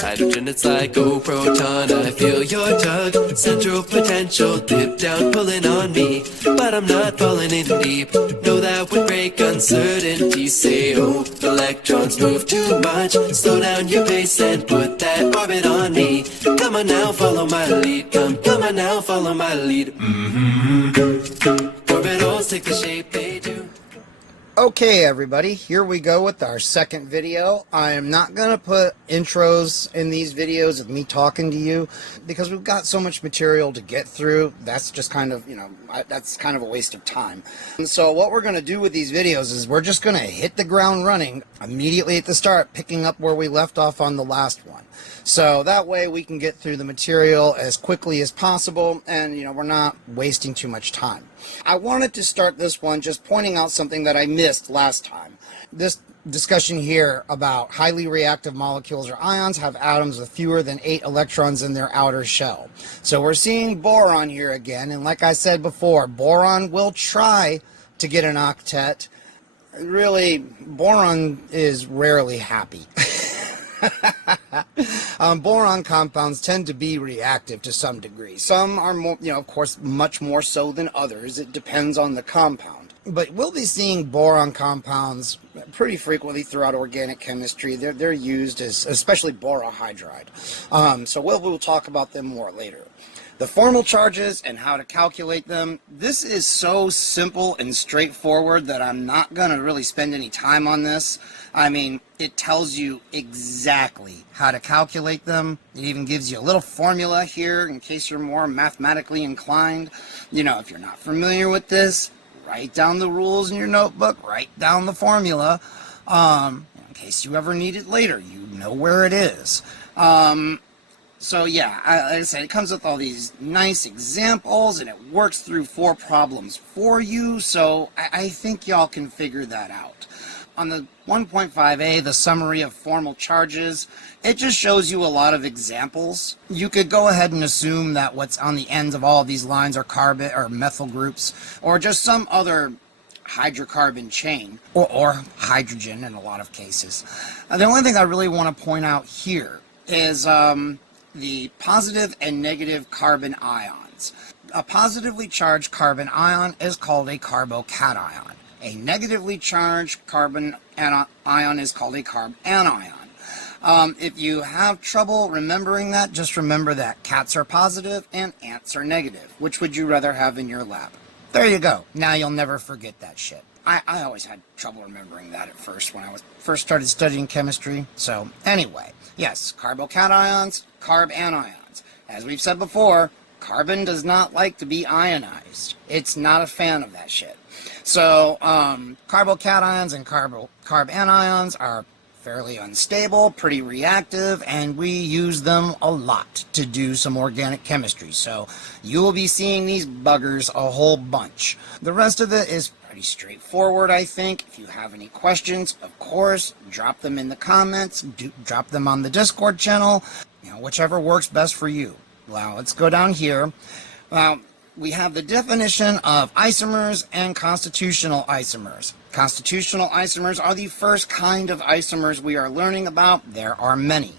Hydrogen, it's like, oh, proton, I feel your tug. Central potential, dip down, pulling on me. But I'm not falling in deep. No, that would break uncertainty. Say, oh, electrons move too much. Slow down your pace and put that orbit on me. Come on now, follow my lead. Come on now, follow my lead. Orbitals take the shape they do. Okay, everybody, here we go with our second video. I am not going to put intros in these videos of me talking to you because we've got so much material to get through. That's just kind of, that's kind of a waste of time. And so what we're going to do with these videos is we're just going to hit the ground running immediately at the start, picking up where we left off on the last one. So that way we can get through the material as quickly as possible and, we're not wasting too much time. I wanted to start this one just pointing out something that I missed last time. This discussion here about highly reactive molecules or ions have atoms with fewer than 8 electrons in their outer shell. So we're seeing boron here again, and like I said before, boron will try to get an octet. Really, boron is rarely happy. Boron compounds tend to be reactive to some degree. Some are more, of course, much more so than others. It depends on the compound. But we'll be seeing boron compounds pretty frequently throughout organic chemistry. They're used as, especially borohydride. So we'll talk about them more later. The formal charges and how to calculate them. This is so simple and straightforward that I'm not going to really spend any time on this. I mean, it tells you exactly how to calculate them. It even gives you a little formula here in case you're more mathematically inclined. If you're not familiar with this, write down the rules in your notebook, write down the formula. In case you ever need it later, you know where it is. So yeah, like I said, it comes with all these nice examples, and it works through 4 problems for you, so I think y'all can figure that out. On the 1.5a, the summary of formal charges, it just shows you a lot of examples. You could go ahead and assume that what's on the ends of all of these lines are carbon or methyl groups, or just some other hydrocarbon chain, or hydrogen in a lot of cases. The only thing I really want to point out here is the positive and negative carbon ions. A positively charged carbon ion is called a carbocation. A negatively charged carbon ion is called a carbanion. If you have trouble remembering that, just remember that cats are positive and ants are negative. Which would you rather have in your lab? There you go. Now you'll never forget that shit. I always had trouble remembering that at first when I first started studying chemistry. So anyway, yes, carbocations, carbanions. As we've said before, carbon does not like to be ionized. It's not a fan of that shit. So carbocations and carbanions are fairly unstable, pretty reactive, and we use them a lot to do some organic chemistry. So you will be seeing these buggers a whole bunch. The rest of it is pretty straightforward, I think. If you have any questions, of course, drop them in the comments, drop them on the Discord channel, whichever works best for you. Well, let's go down here. We have the definition of isomers and constitutional isomers. Constitutional isomers are the first kind of isomers we are learning about. There are many.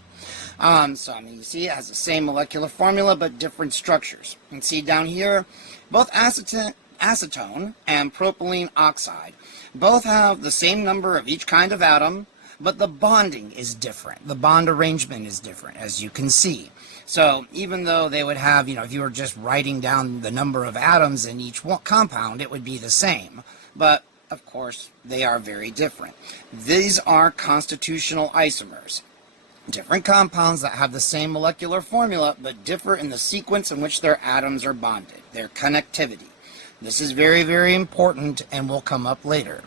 You see it has the same molecular formula but different structures. You can see down here, both acetone and propylene oxide both have the same number of each kind of atom, but the bonding is different. The bond arrangement is different, as you can see. So even though they would have, if you were just writing down the number of atoms in each compound, it would be the same. But, of course, they are very different. These are constitutional isomers. Different compounds that have the same molecular formula, but differ in the sequence in which their atoms are bonded, their connectivity. This is very, very important and will come up later.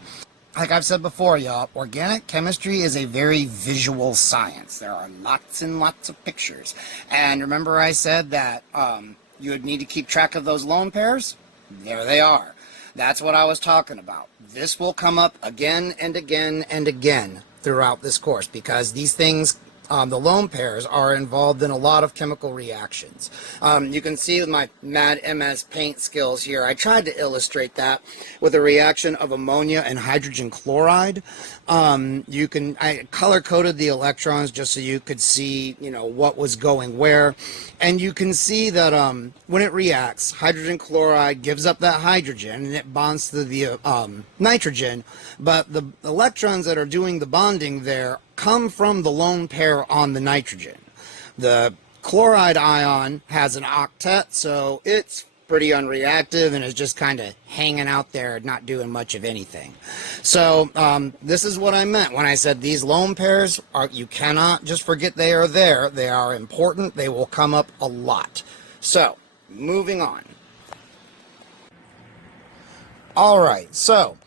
Like I've said before, y'all, organic chemistry is a very visual science. There are lots and lots of pictures. And remember I said that you would need to keep track of those lone pairs? There they are. That's what I was talking about. This will come up again and again and again throughout this course because these things the lone pairs are involved in a lot of chemical reactions. You can see with my Mad MS paint skills here, I tried to illustrate that with a reaction of ammonia and hydrogen chloride. I color-coded the electrons just so you could see, what was going where. And you can see that when it reacts, hydrogen chloride gives up that hydrogen and it bonds to the nitrogen, but the electrons that are doing the bonding there come from the lone pair on the nitrogen. The chloride ion has an octet, so it's pretty unreactive and is just kind of hanging out there, not doing much of anything. So this is what I meant when I said these lone pairs you cannot just forget they are there. They are important. They will come up a lot. So moving on. All right, so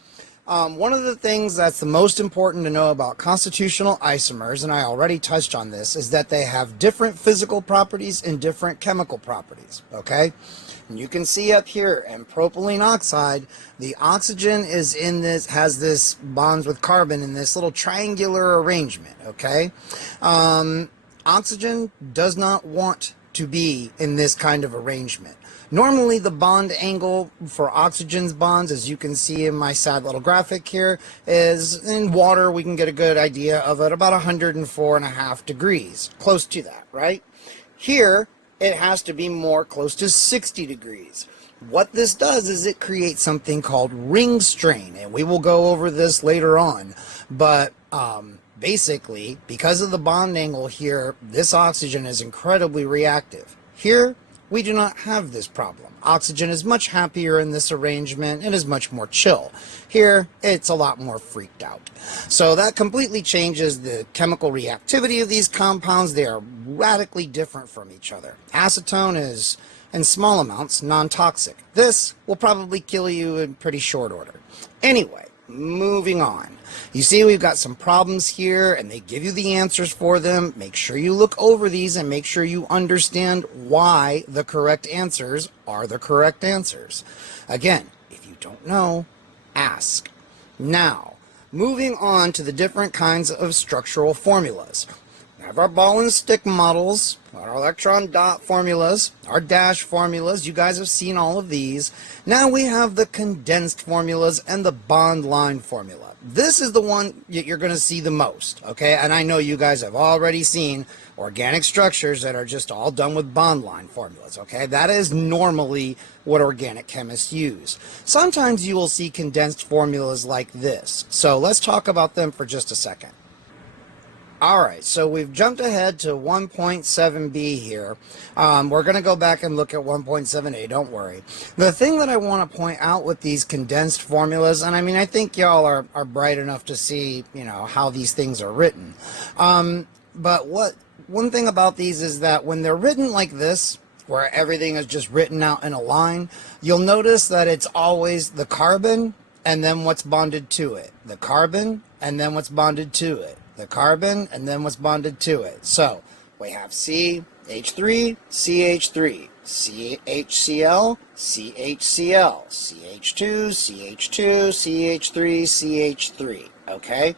one of the things that's the most important to know about constitutional isomers, and I already touched on this, is that they have different physical properties and different chemical properties, okay? And you can see up here in propylene oxide, the oxygen is in this, has this bonds with carbon in this little triangular arrangement, okay? Oxygen does not want to be in this kind of arrangement. Normally the bond angle for oxygen's bonds, as you can see in my sad little graphic here, is in water we can get a good idea of it about 104.5 degrees, close to that, right? Here it has to be more close to 60 degrees. What this does is it creates something called ring strain, and we will go over this later on, but basically, because of the bond angle here, this oxygen is incredibly reactive. Here, we do not have this problem. Oxygen is much happier in this arrangement and is much more chill. Here, it's a lot more freaked out. So that completely changes the chemical reactivity of these compounds. They are radically different from each other. Acetone is, in small amounts, non-toxic. This will probably kill you in pretty short order. Anyway, moving on. You see we've got some problems here and they give you the answers for them. Make sure you look over these and make sure you understand why the correct answers are the correct answers. Again, if you don't know, ask. Now, moving on to the different kinds of structural formulas. We have our ball and stick models, our electron dot formulas, our dash formulas. You guys have seen all of these. Now we have the condensed formulas and the bond line formula. This is the one you're going to see the most, okay? And I know you guys have already seen organic structures that are just all done with bond line formulas, okay? That is normally what organic chemists use. Sometimes you will see condensed formulas like this. So let's talk about them for just a second. Alright, so we've jumped ahead to 1.7b here. We're going to go back and look at 1.7a, don't worry. The thing that I want to point out with these condensed formulas, and I mean I think y'all are bright enough to see, how these things are written. But one thing about these is that when they're written like this, where everything is just written out in a line, you'll notice that it's always the carbon and then what's bonded to it. The carbon and then what's bonded to it. The carbon and then what's bonded to it. So we have CH3, CH3, CHCl, CHCl, CH2, CH2, CH3, CH3. Okay?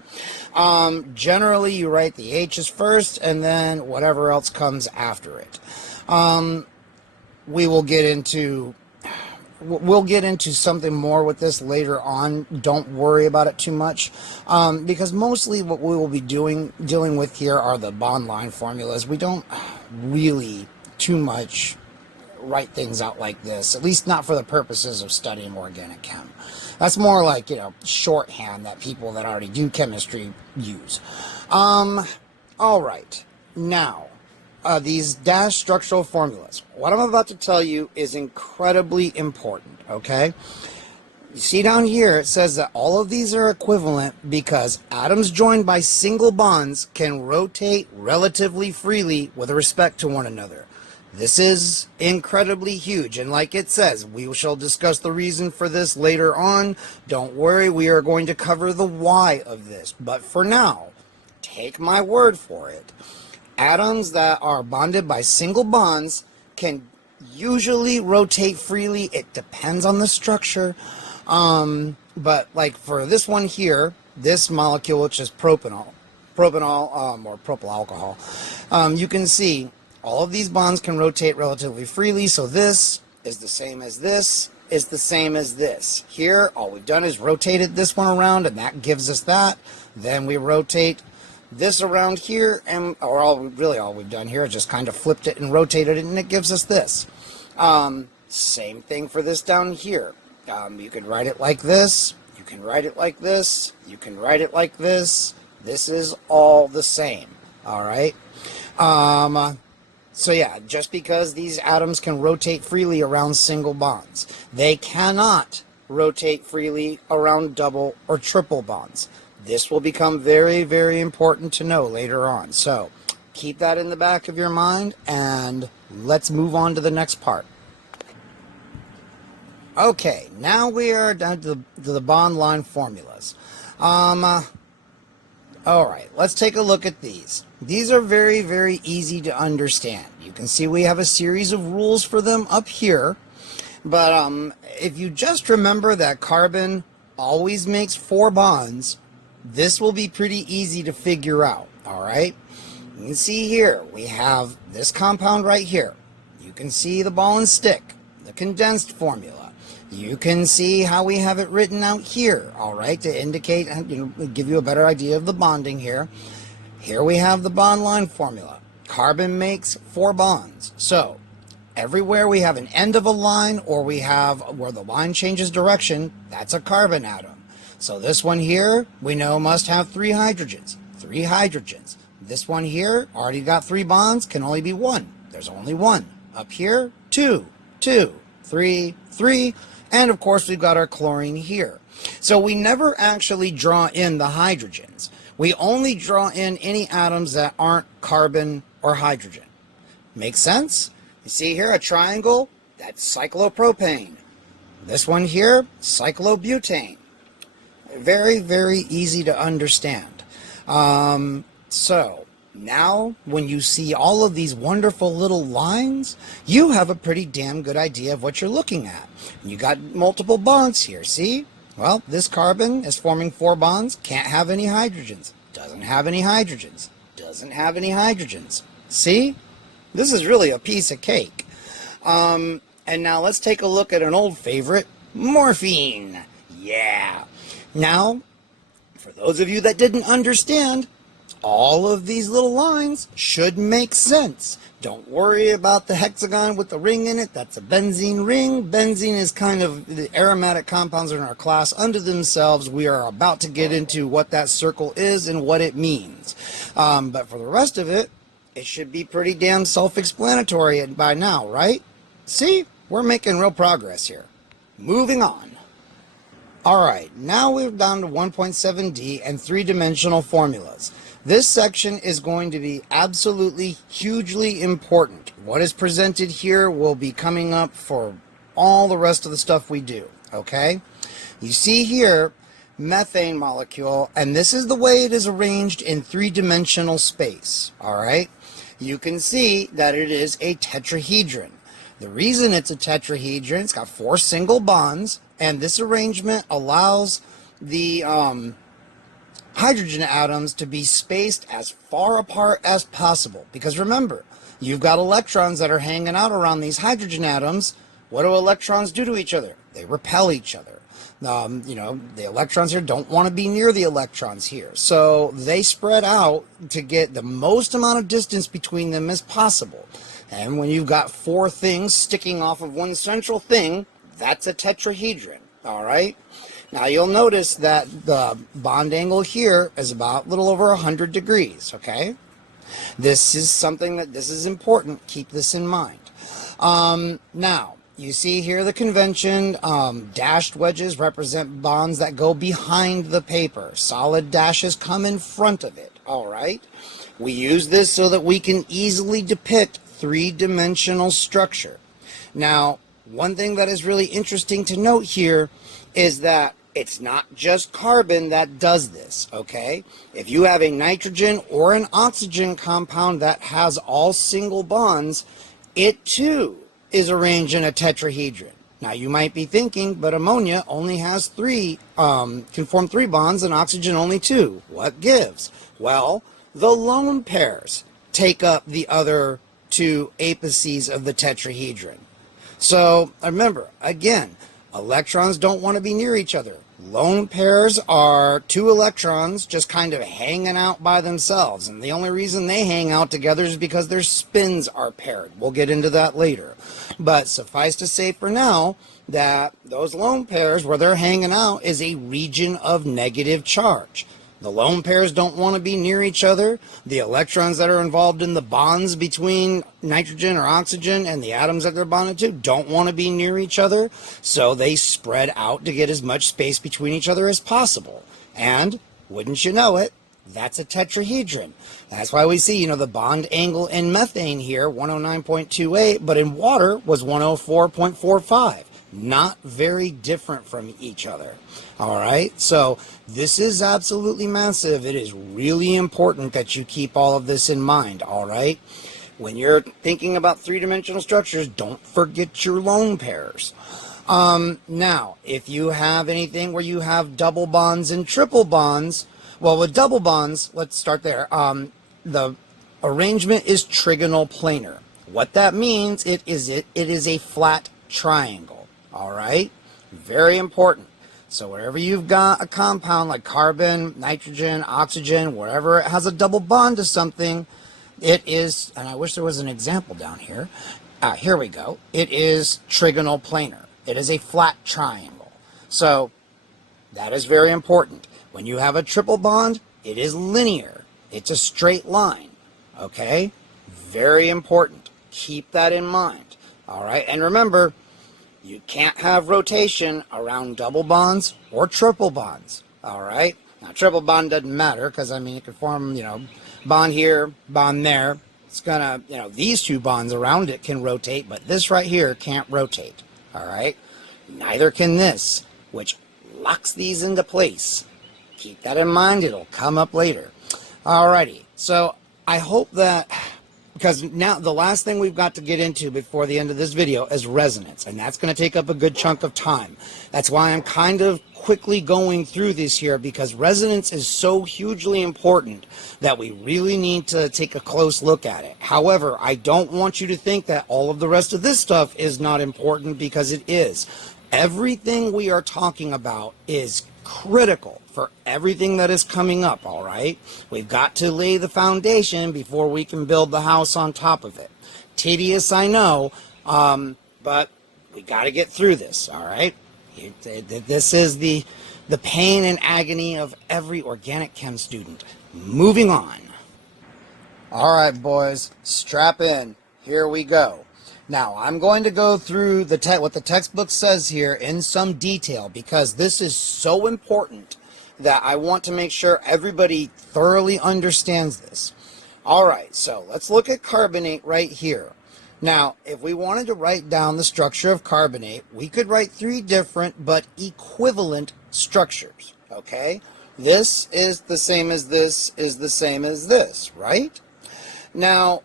Generally, you write the H's first and then whatever else comes after it. We'll get into something more with this later on. Don't worry about it too much, because mostly what we will be dealing with here are the bond line formulas. We don't really too much write things out like this, at least not for the purposes of studying organic chem. That's more like, shorthand that people that already do chemistry use. All right, now, these dash structural formulas. What I'm about to tell you is incredibly important, okay? You see down here, it says that all of these are equivalent because atoms joined by single bonds can rotate relatively freely with respect to one another. This is incredibly huge, and like it says, we shall discuss the reason for this later on. Don't worry, we are going to cover the why of this, but for now, take my word for it. Atoms that are bonded by single bonds can usually rotate freely. It depends on the structure. But like for this one here, this molecule, which is propanol, propanol or propyl alcohol, you can see all of these bonds can rotate relatively freely. So this is the same as this, is the same as this. Here, all we've done is rotated this one around, and that gives us that. Then we rotate this around here, and really all we've done here is just kind of flipped it and rotated it, and it gives us this. Same thing for this down here. You could write it like this. You can write it like this. You can write it like this. This is all the same. All right. So yeah, just because these atoms can rotate freely around single bonds, they cannot rotate freely around double or triple bonds. This will become very, very important to know later on. So keep that in the back of your mind, and let's move on to the next part. Okay, now we are down to the bond line formulas. All right, let's take a look at these. These are very, very easy to understand. You can see we have a series of rules for them up here. But if you just remember that carbon always makes 4 bonds, this will be pretty easy to figure out, all right? You can see here, we have this compound right here. You can see the ball and stick, the condensed formula. You can see how we have it written out here, all right, to indicate, give you a better idea of the bonding here. Here we have the bond line formula. Carbon makes 4 bonds. So everywhere we have an end of a line, or we have where the line changes direction, that's a carbon atom. So this one here, we know must have 3 hydrogens. 3 hydrogens. This one here, already got 3 bonds, can only be 1. There's only 1. Up here, 2, 2, 3, 3. And of course, we've got our chlorine here. So we never actually draw in the hydrogens. We only draw in any atoms that aren't carbon or hydrogen. Make sense? You see here a triangle? That's cyclopropane. This one here, cyclobutane. Very, very easy to understand. So now when you see all of these wonderful little lines, you have a pretty damn good idea of what you're looking at. You got multiple bonds here, see? Well, this carbon is forming 4 bonds, can't have any hydrogens, doesn't have any hydrogens, doesn't have any hydrogens. See? This is really a piece of cake. And now let's take a look at an old favorite, morphine. Yeah. Now, for those of you that didn't understand, all of these little lines should make sense. Don't worry about the hexagon with the ring in it. That's a benzene ring. Benzene is kind of the aromatic compounds in our class unto themselves. We are about to get into what that circle is and what it means. But for the rest of it, it should be pretty damn self-explanatory by now, right? See, we're making real progress here. Moving on. All right, now we're down to 1.7D and 3-dimensional formulas. This section is going to be absolutely hugely important. What is presented here will be coming up for all the rest of the stuff we do, okay? You see here, methane molecule, and this is the way it is arranged in 3-dimensional space, all right? You can see that it is a tetrahedron. The reason it's a tetrahedron, it's got 4 single bonds, and this arrangement allows the hydrogen atoms to be spaced as far apart as possible. Because remember, you've got electrons that are hanging out around these hydrogen atoms. What do electrons do to each other? They repel each other. The electrons here don't want to be near the electrons here. So they spread out to get the most amount of distance between them as possible. And when you've got 4 things sticking off of one central thing, that's a tetrahedron, all right? Now you'll notice that the bond angle here is about a little over 100 degrees, okay? This is important. Keep this in mind. Now, you see here the convention, dashed wedges represent bonds that go behind the paper. Solid dashes come in front of it, all right? We use this so that we can easily depict 3-dimensional structure. Now, one thing that is really interesting to note here is that it's not just carbon that does this, okay? If you have a nitrogen or an oxygen compound that has all single bonds, it too is arranged in a tetrahedron. Now you might be thinking, but ammonia only has can form 3 bonds and oxygen only 2. What gives? Well, the lone pairs take up the other 2 apices of the tetrahedron. So remember, again, electrons don't want to be near each other. Lone pairs are 2 electrons just kind of hanging out by themselves, and the only reason they hang out together is because their spins are paired. We'll get into that later. But suffice to say for now that those lone pairs, where they're hanging out, is a region of negative charge. The lone pairs don't want to be near each other. The electrons that are involved in the bonds between nitrogen or oxygen and the atoms that they're bonded to don't want to be near each other, so they spread out to get as much space between each other as possible. And, wouldn't you know it, that's a tetrahedron. That's why we see, the bond angle in methane here, 109.28, but in water was 104.45. Not very different from each other. All right, so this is absolutely massive. It is really important that you keep all of this in mind. All right, when you're thinking about 3-dimensional structures, don't forget your lone pairs. Now, if you have anything where you have double bonds and triple bonds, well, with double bonds, let's start there. The arrangement is trigonal planar. What that means, it is a flat triangle. All right, very important. So wherever you've got a compound like carbon, nitrogen, oxygen, wherever it has a double bond to something, it is, and I wish there was an example down here. Here we go. It is trigonal planar. It is a flat triangle. So that is very important. When you have a triple bond, it is linear. It's a straight line. Okay? Very important. Keep that in mind. All right, and remember, you can't have rotation around double bonds or triple bonds, all right? Now, triple bond doesn't matter because, it could form, bond here, bond there. It's going to, these 2 bonds around it can rotate, but this right here can't rotate, all right? Neither can this, which locks these into place. Keep that in mind. It'll come up later. All righty. So I hope that... Because now the last thing we've got to get into before the end of this video is resonance, and that's going to take up a good chunk of time. That's why I'm kind of quickly going through this here, because resonance is so hugely important that we really need to take a close look at it. However, I don't want you to think that all of the rest of this stuff is not important, because it is. Everything we are talking about is critical for everything that is coming up, all right? We've got to lay the foundation before we can build the house on top of it. Tedious, I know, but we got to get through this, all right? This is the pain and agony of every organic chem student. Moving on. All right, boys, strap in. Here we go. Now, I'm going to go through what the textbook says here in some detail, because this is so important that I want to make sure everybody thoroughly understands this. All right, so let's look at carbonate right here. Now, if we wanted to write down the structure of carbonate, we could write 3 different but equivalent structures, okay? This is the same as this is the same as this, right? Now,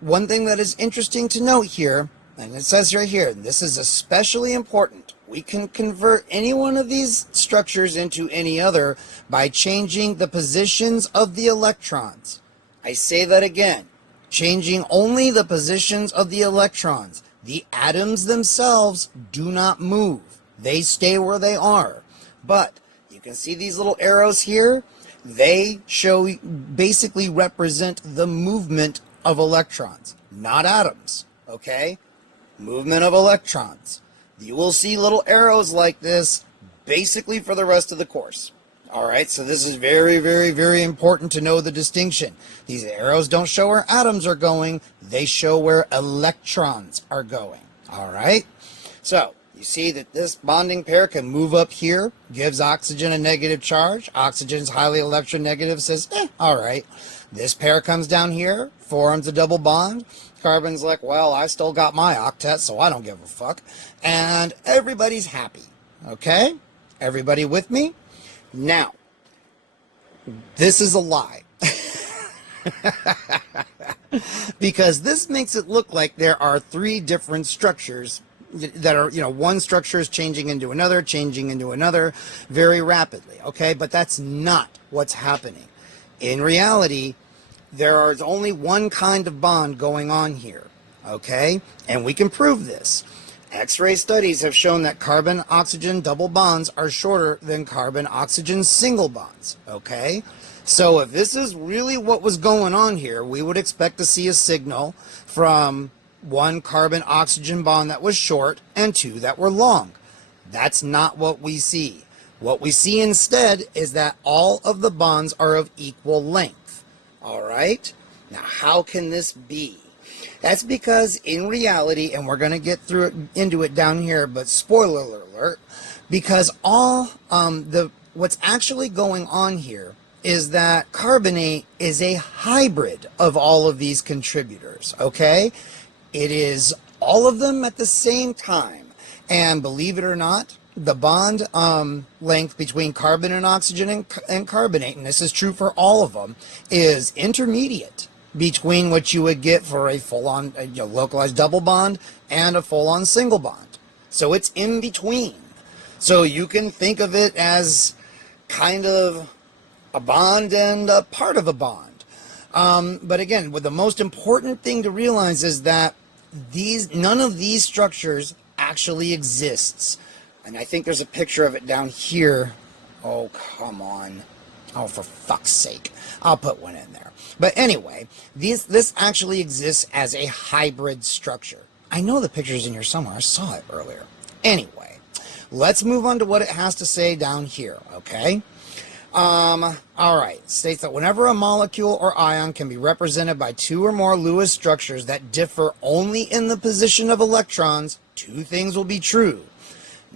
one thing that is interesting to note here, and it says right here, and this is especially important, we can convert any one of these structures into any other by changing the positions of the electrons. I say that again, changing only the positions of the electrons. The atoms themselves do not move. They stay where they are. But you can see these little arrows here. They basically represent the movement of electrons, not atoms, okay? Movement of electrons. You will see little arrows like this basically for the rest of the course. All right, so this is very, very, very important to know the distinction. These arrows don't show where atoms are going. They show where electrons are going. All right? So you see that this bonding pair can move up here, gives oxygen a negative charge. Oxygen's highly electronegative, says, all right. This pair comes down here, forms a double bond. Carbon's like, well, I still got my octet, so I don't give a fuck. And everybody's happy. Okay? Everybody with me? Now, this is a lie. Because this makes it look like there are 3 different structures that are, one structure is changing into another very rapidly, okay? But that's not what's happening. In reality, there is only one kind of bond going on here, okay? And we can prove this. X-ray studies have shown that carbon-oxygen double bonds are shorter than carbon-oxygen single bonds, okay? So if this is really what was going on here, we would expect to see a signal from one carbon-oxygen bond that was short and two that were long. That's not what we see. What we see instead is that all of the bonds are of equal length. All right? Now, how can this be? That's because in reality, and we're going to get into it down here, but spoiler alert, because what's actually going on here is that carbonate is a hybrid of all of these contributors, okay? It is all of them at the same time. And believe it or not, the bond length between carbon and oxygen and carbonate, and this is true for all of them, is intermediate between what you would get for a full-on localized double bond and a full-on single bond. So it's in between. So you can think of it as kind of a bond and a part of a bond. But again, the most important thing to realize is that none of these structures actually exists. And I think there's a picture of it down here. Oh, come on. Oh, for fuck's sake. I'll put one in there. But anyway, this actually exists as a hybrid structure. I know the picture's in here somewhere. I saw it earlier. Anyway, let's move on to what it has to say down here, okay? All right. It states that whenever a molecule or ion can be represented by two or more Lewis structures that differ only in the position of electrons, two things will be true.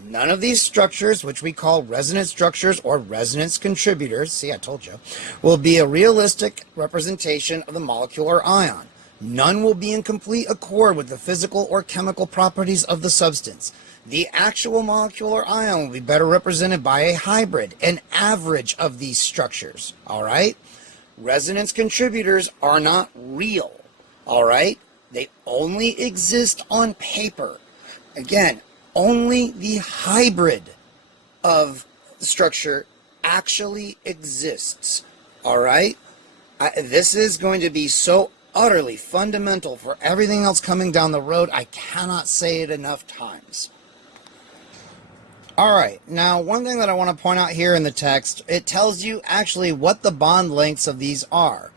None of these structures, which we call resonance structures or resonance contributors, see, I told you, will be a realistic representation of the molecule or ion. None will be in complete accord with the physical or chemical properties of the substance. The actual molecule or ion will be better represented by a hybrid, an average of these structures, all right? Resonance contributors are not real, all right? They only exist on paper. Again, only the hybrid of the structure actually exists, all right? This is going to be so utterly fundamental for everything else coming down the road. I cannot say it enough times. All right, now one thing that I want to point out here in the text, it tells you actually what the bond lengths of these are.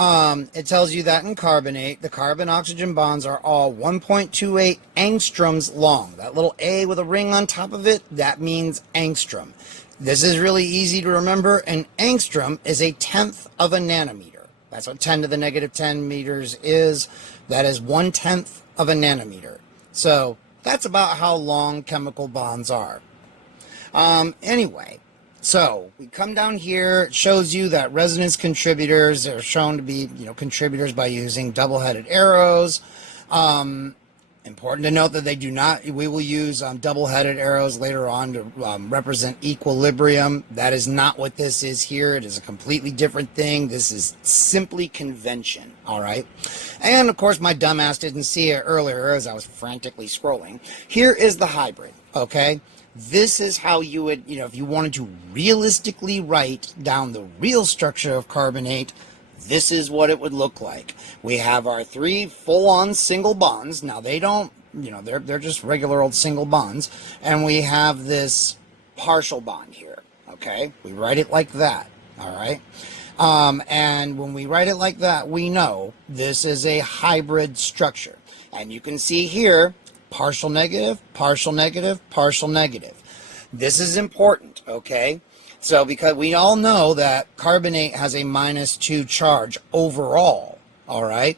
It tells you that in carbonate, the carbon-oxygen bonds are all 1.28 angstroms long. That little A with a ring on top of it, that means angstrom. This is really easy to remember. An angstrom is a tenth of a nanometer. That's what 10 to the negative 10 meters is. That is 1/10 of a nanometer. So that's about how long chemical bonds are. Anyway, so we come down here. It shows you that resonance contributors are shown to be, contributors by using double-headed arrows. Important to note that they do not, we will use double-headed arrows later on to represent equilibrium. That is not what this is here. It is a completely different thing. This is simply convention, all right? And, of course, my dumbass didn't see it earlier as I was frantically scrolling. Here is the hybrid, okay? This is how you would, if you wanted to realistically write down the real structure of carbonate, this is what it would look like. We have our three full-on single bonds. Now, they don't, they're just regular old single bonds. And we have this partial bond here, okay? We write it like that, all right? And when we write it like that, we know this is a hybrid structure. And you can see here, partial negative, partial negative, partial negative. This is important, okay? So because we all know that carbonate has a -2 charge overall, all right?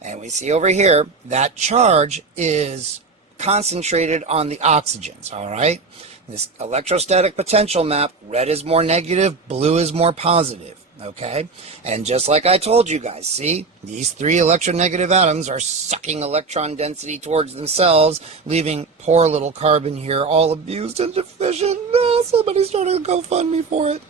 And we see over here that charge is concentrated on the oxygens, all right? This electrostatic potential map, red is more negative, blue is more positive. Okay, and just like I told you guys, see, these three electronegative atoms are sucking electron density towards themselves, leaving poor little carbon here all abused and deficient. Oh, somebody started a GoFundMe for it.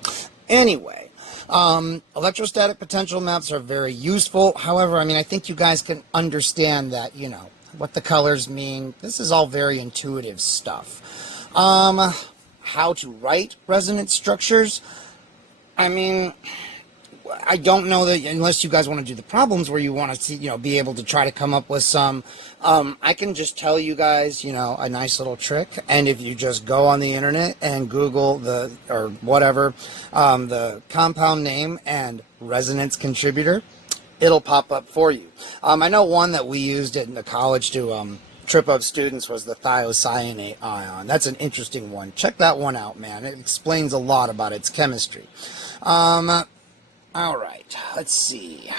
Anyway, electrostatic potential maps are very useful. However, I think you guys can understand that, what the colors mean. This is all very intuitive stuff. How to write resonance structures. I mean, I don't know that unless you guys want to do the problems where you want to see, be able to try to come up with some. I can just tell you guys, a nice little trick. And if you just go on the internet and Google the compound name and resonance contributor, it'll pop up for you. I know one that we used in the college to trip up students was the thiocyanate ion. That's an interesting one. Check that one out, man. It explains a lot about its chemistry. All right, let's see.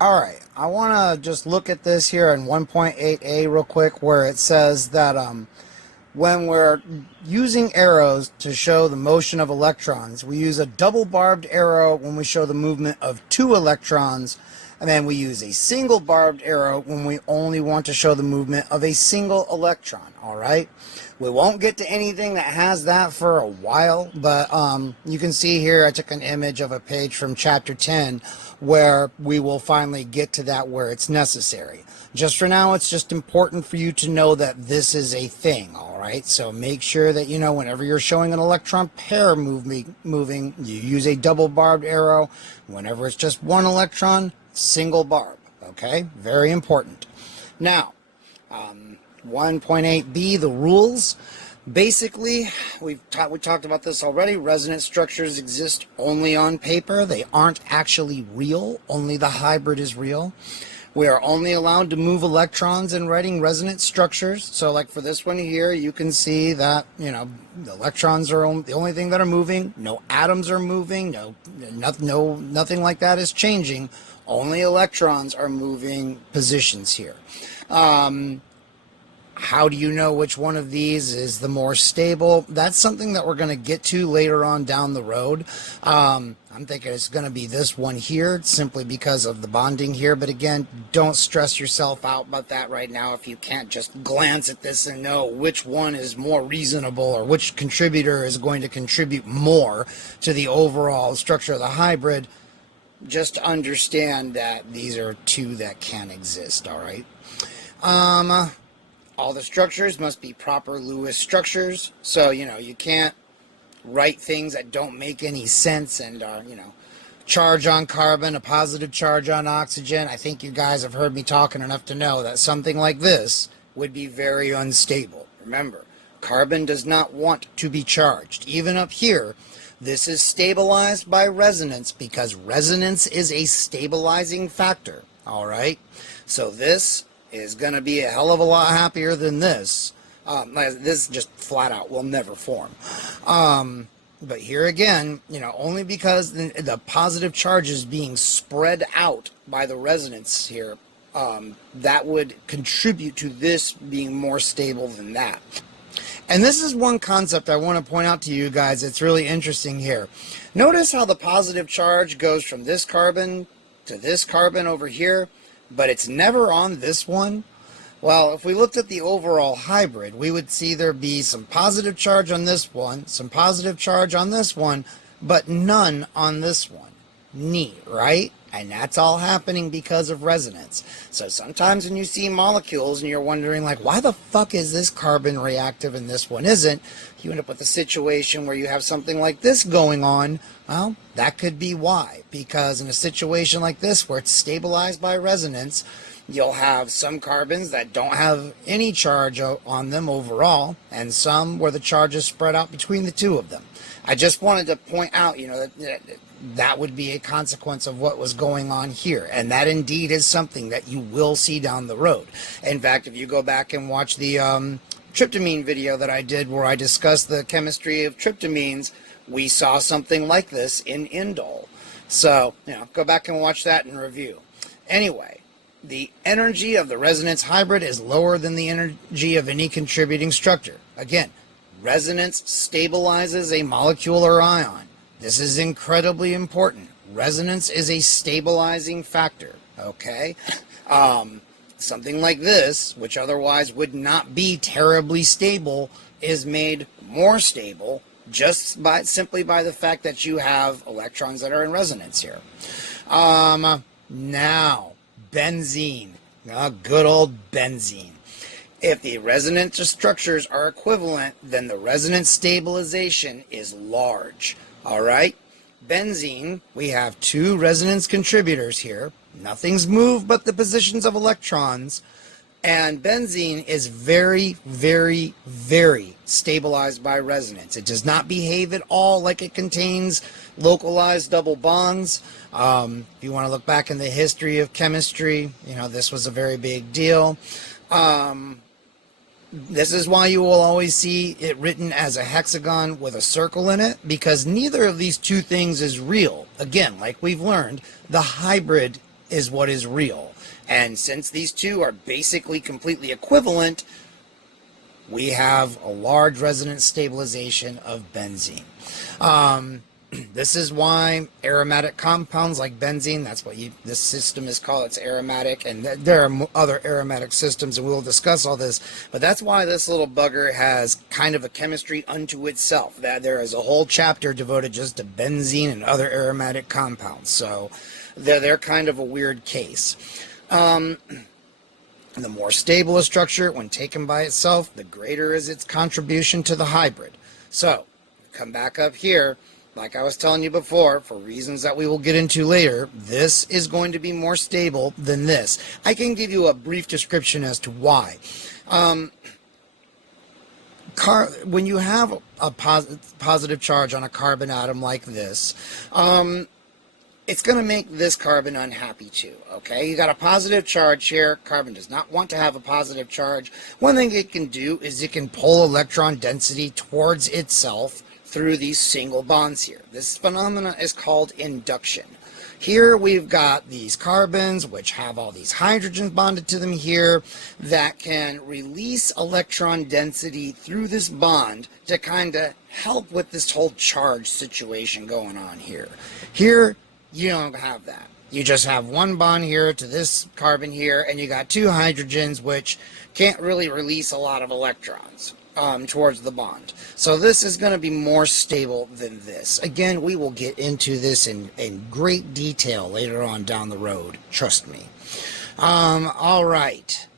All right, I want to just look at this here in 1.8a real quick, where it says that when we're using arrows to show the motion of electrons, we use a double barbed arrow when we show the movement of 2 electrons, and then we use a single barbed arrow when we only want to show the movement of a single electron. All right, we won't get to anything that has that for a while, but you can see here I took an image of a page from chapter 10 where we will finally get to that where it's necessary. Just for now, it's just important for you to know that this is a thing. All right, so make sure that whenever you're showing an electron pair moving, you use a double barbed arrow. Whenever it's just one electron, single barb. Okay, very important. Now 1.8b, the rules. Basically, we talked about this already. Resonance structures exist only on paper. They aren't actually real. Only the hybrid is real. We are only allowed to move electrons in writing resonance structures. So like for this one here, you can see that, the electrons are the only thing that are moving. No atoms are moving. Nothing like that is changing. Only electrons are moving positions here. How do you know which one of these is the more stable? That's something that we're going to get to later on down the road. I'm thinking it's going to be this one here, simply because of the bonding here. But again, don't stress yourself out about that right now if you can't just glance at this and know which one is more reasonable or which contributor is going to contribute more to the overall structure of the hybrid. Just understand that these are two that can exist, all right? All the structures must be proper Lewis structures. So, you can't write things that don't make any sense and are, charge on carbon, a positive charge on oxygen. I think you guys have heard me talking enough to know that something like this would be very unstable. Remember, carbon does not want to be charged. Even up here, this is stabilized by resonance because resonance is a stabilizing factor. All right? So this is going to be a hell of a lot happier than this. This just flat out will never form. But here again, only because the positive charge is being spread out by the resonance here, that would contribute to this being more stable than that. And this is one concept I want to point out to you guys. It's really interesting here. Notice how the positive charge goes from this carbon to this carbon over here, but it's never on this one. Well, if we looked at the overall hybrid, we would see there be some positive charge on this one, some positive charge on this one, but none on this one. Neat, right? And that's all happening because of resonance. So sometimes when you see molecules and you're wondering, like, why the fuck is this carbon reactive and this one isn't? You end up with a situation where you have something like this going on. Well, that could be why. Because in a situation like this where it's stabilized by resonance, you'll have some carbons that don't have any charge on them overall, and some where the charge is spread out between the two of them. I just wanted to point out, that would be a consequence of what was going on here. And that indeed is something that you will see down the road. In fact, if you go back and watch the tryptamine video that I did where I discussed the chemistry of tryptamines, we saw something like this in indole. So, go back and watch that and review. Anyway, the energy of the resonance hybrid is lower than the energy of any contributing structure. Again, resonance stabilizes a molecule or ion. This is incredibly important. Resonance is a stabilizing factor, okay? Something like this, which otherwise would not be terribly stable, is made more stable just simply by the fact that you have electrons that are in resonance here. Now, benzene. Good old benzene. If the resonance structures are equivalent, then the resonance stabilization is large. All right? Benzene, we have two resonance contributors here. Nothing's moved but the positions of electrons. And benzene is very, very, very stabilized by resonance. It does not behave at all like it contains localized double bonds. If you want to look back in the history of chemistry, this was a very big deal. This is why you will always see it written as a hexagon with a circle in it, because neither of these two things is real. Again, like we've learned, the hybrid is what is real. And since these two are basically completely equivalent, we have a large resonance stabilization of benzene. This is why aromatic compounds like benzene, that's what this system is called, it's aromatic, and there are other aromatic systems, and we'll discuss all this, but that's why this little bugger has kind of a chemistry unto itself. That there is a whole chapter devoted just to benzene and other aromatic compounds, so they're kind of a weird case. The more stable a structure when taken by itself, the greater is its contribution to the hybrid. So, come back up here. Like I was telling you before, for reasons that we will get into later, this is going to be more stable than this. I can give you a brief description as to why. When you have a positive charge on a carbon atom like this, it's going to make this carbon unhappy too, okay? You got a positive charge here. Carbon does not want to have a positive charge. One thing it can do is it can pull electron density towards itself through these single bonds here. This phenomena is called induction. Here we've got these carbons which have all these hydrogens bonded to them here that can release electron density through this bond to kind of help with this whole charge situation going on here. Here you don't have that. You just have one bond here to this carbon here, and you got two hydrogens which can't really release a lot of electrons towards the bond. So this is going to be more stable than this. Again, we will get into this in great detail later on down the road. Trust me. All right.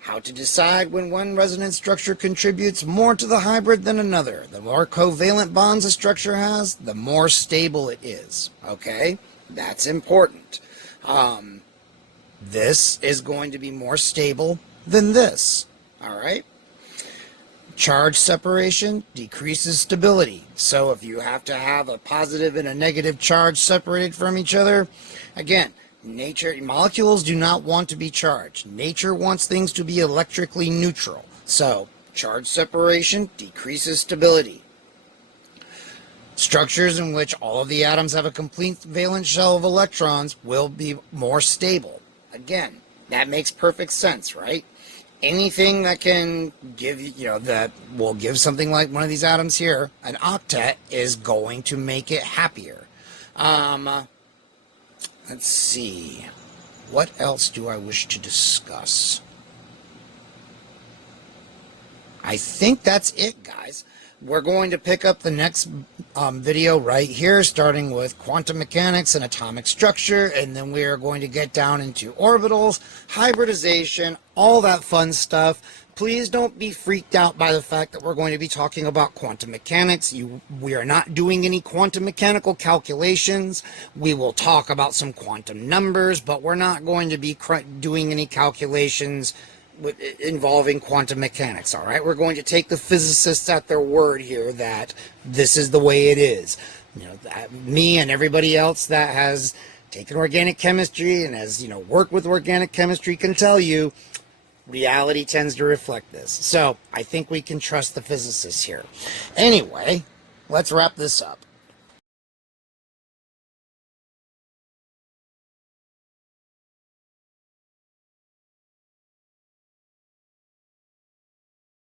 How to decide when one resonance structure contributes more to the hybrid than another. The more covalent bonds a structure has, the more stable it is. Okay? That's important. This is going to be more stable than this. All right? Charge separation decreases stability. So if you have to have a positive and a negative charge separated from each other, again, molecules do not want to be charged. Nature wants things to be electrically neutral. So charge separation decreases stability. Structures in which all of the atoms have a complete valence shell of electrons will be more stable. Again, that makes perfect sense, right? Anything that can give, that will give something like one of these atoms here, an octet, is going to make it happier. Let's see. What else do I wish to discuss? I think that's it, guys. We're going to pick up the next video right here, starting with quantum mechanics and atomic structure, and then we are going to get down into orbitals, hybridization, all that fun stuff. Please don't be freaked out by the fact that we're going to be talking about quantum mechanics. We are not doing any quantum mechanical calculations. We will talk about some quantum numbers, but we're not going to be doing any calculations involving quantum mechanics. All right, we're going to take the physicists at their word here that this is the way it is. Me and everybody else that has taken organic chemistry and has worked with organic chemistry can tell you reality tends to reflect this. So I think we can trust the physicists here. Anyway, let's wrap this up.